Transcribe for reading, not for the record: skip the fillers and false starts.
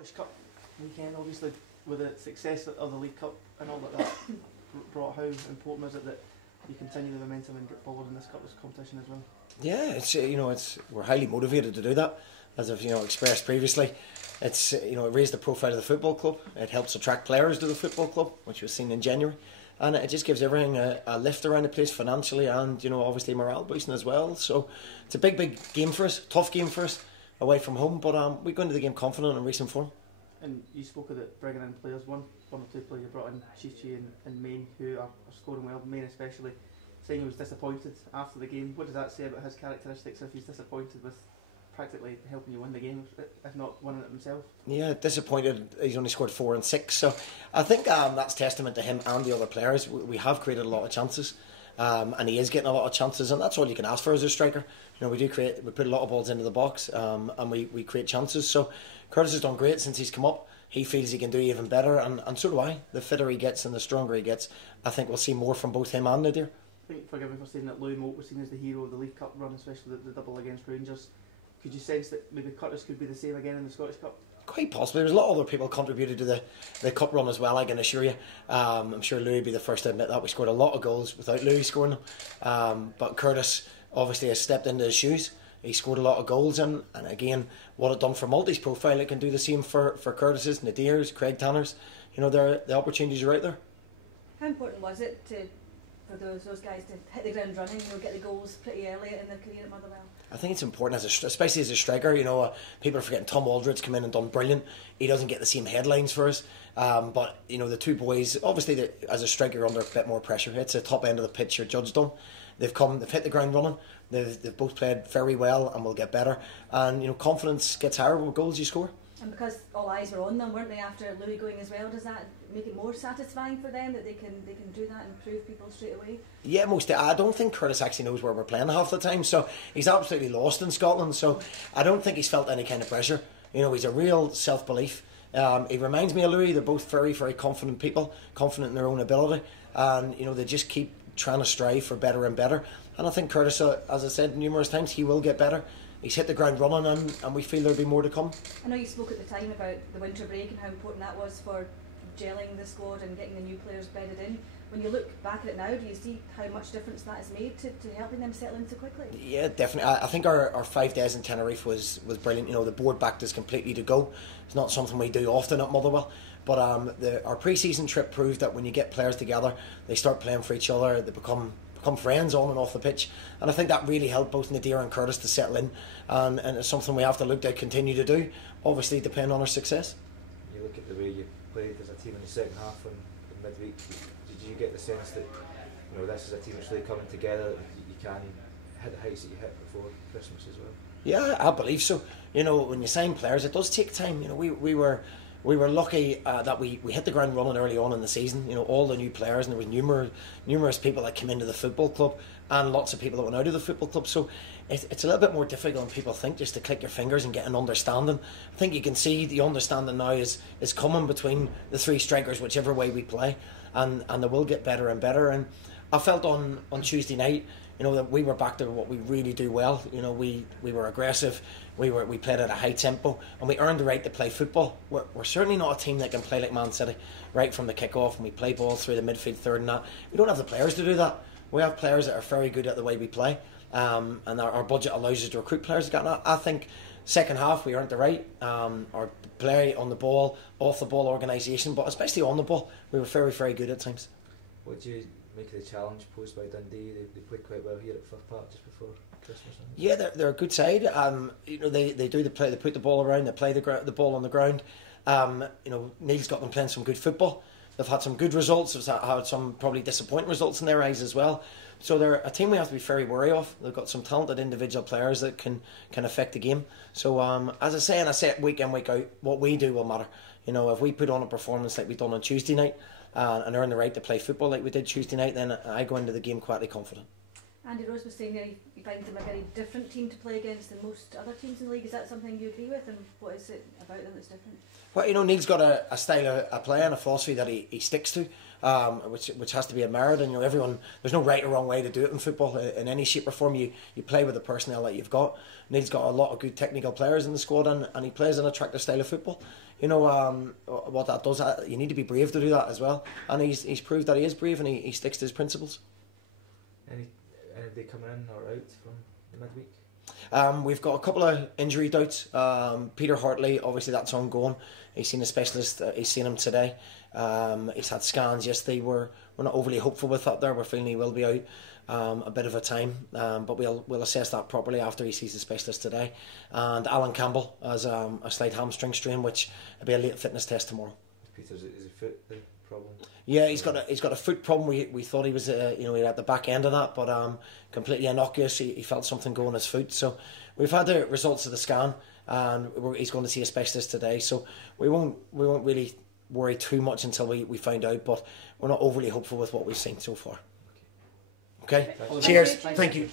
Scottish Cup weekend, obviously, with the success of the League Cup and all that brought, how important is it that you continue the momentum and get forward in this competition as well? Yeah, it's we're highly motivated to do that, as I've expressed previously. It's it raised the profile of the football club. It helps attract players to the football club, which was seen in January, and it just gives everything a lift around the place financially, and obviously morale boosting as well. So it's a big game for us, tough game for us away from home, but we go into the game confident in recent form. And you spoke of bringing in players, one or two players you brought in, Chichi and Main, who are scoring well, Main especially, saying he was disappointed after the game. What does that say about his characteristics if he's disappointed with practically helping you win the game, if not winning it himself? Yeah, disappointed he's only scored 4 and 6, so I think that's testament to him and the other players. We have created a lot of chances, and he is getting a lot of chances, and that's all you can ask for as a striker. We put a lot of balls into the box, and we create chances. So Curtis has done great since he's come up. He feels he can do even better, and so do I. The fitter he gets and the stronger he gets, I think we'll see more from both him and Nadir. I think, forgive me for saying that Louis Moult was seen as the hero of the League Cup run, especially the double against Rangers. Could you sense that maybe Curtis could be the same again in the Scottish Cup? Quite possibly. There's a lot of other people contributed to the cup run as well, I can assure you. I'm sure Louis would be the first to admit that. We scored a lot of goals without Louis scoring them. But Curtis obviously has stepped into his shoes. He scored a lot of goals, and again, what it done for Multy's profile, it can do the same for Curtis's, Nadir's, Craig Tanner's. The opportunities are out there. How important was it for those guys to hit the ground running, get the goals pretty early in their career at Motherwell? I think it's important, especially as a striker. People are forgetting Tom Aldred's come in and done brilliant. He doesn't get the same headlines for us, but the two boys, obviously, as a striker, you're under a bit more pressure. It's the top end of the pitch you're judged on. They've hit the ground running. They've both played very well and will get better. And confidence gets higher with goals you score. And because all eyes were on them, weren't they, after Louis going as well? Does that make it more satisfying for them that they can do that and prove people straight away? Yeah, I don't think Curtis actually knows where we're playing half the time, so he's absolutely lost in Scotland. So I don't think he's felt any kind of pressure. He's a real self-belief. He reminds me of Louis. They're both very, very confident people, confident in their own ability, and they just keep trying to strive for better and better. And I think Curtis, as I said numerous times, he will get better. He's hit the ground running, and we feel there'll be more to come. I know you spoke at the time about the winter break and how important that was for gelling the squad and getting the new players bedded in. When you look back at it now, do you see how much difference that has made to helping them settle in so quickly? Yeah, definitely. I think our 5 days in Tenerife was brilliant. The board backed us completely to go. It's not something we do often at Motherwell, but our pre-season trip proved that when you get players together, they start playing for each other, they become friends on and off the pitch, and I think that really helped both Nadir and Curtis to settle in, and it's something we have to look to continue to do, obviously depending on our success. You look at the way you played as a team in the second half and midweek, did you get the sense that this is a team that's really coming together, you can hit the heights that you hit before Christmas as well? Yeah, I believe so. When you sign players, it does take time. We were lucky that we hit the ground running early on in the season. All the new players, and there was numerous people that came into the football club, and lots of people that went out of the football club. So it's a little bit more difficult than people think, just to click your fingers and get an understanding. I think you can see the understanding now is coming between the three strikers, whichever way we play, and they will get better and better. And I felt on Tuesday night, that we were back to what we really do well. We were aggressive, we played at a high tempo, and we earned the right to play football. We're certainly not a team that can play like Man City right from the kick-off, and we play ball through the midfield third and that. We don't have the players to do that. We have players that are very good at the way we play, and our budget allows us to recruit players to get that. I think second half we earned the right. Our play on the ball, off the ball organisation, but especially on the ball, we were very, very good at times. What do you make of the challenge posed by Dundee? They played quite well here at Firth Park just before Christmas. Yeah, they're a good side. They do the play. They put the ball around. They play the ball on the ground. Neil's got them playing some good football. They've had some good results. They've had some probably disappointing results in their eyes as well. So they're a team we have to be very wary of. They've got some talented individual players that can affect the game. So as I say, and I say it week in, week out, what we do will matter. If we put on a performance like we done on Tuesday night, and earn the right to play football like we did Tuesday night, then I go into the game quietly confident. Andy Rose was saying that he finds them a very different team to play against than most other teams in the league. Is that something you agree with, and what is it about them that's different? Well, Neil's got a style of play and a philosophy that he sticks to, which has to be admired. And everyone, there's no right or wrong way to do it in football in any shape or form. You play with the personnel that you've got. Neil's got a lot of good technical players in the squad, and he plays an attractive style of football. What that does, you need to be brave to do that as well. And he's proved that he is brave, and he sticks to his principles. Anybody coming in or out from the midweek? We've got a couple of injury doubts. Peter Hartley, obviously that's ongoing. He's seen a specialist. He's seen him today. He's had scans yesterday. We're not overly hopeful with that there. We're feeling he will be out a bit of a time, but we'll assess that properly after he sees the specialist today. And Alan Campbell has a slight hamstring strain, which will be a late fitness test tomorrow. Peter's is a foot the problem? Yeah, he's got a foot problem. We thought he was he at the back end of that, but completely innocuous. He felt something go on his foot. So we've had the results of the scan, and he's going to see a specialist today. So we won't really worry too much until we find out. But we're not overly hopeful with what we've seen so far. Okay. Thanks. Cheers. Thank you. Thank you.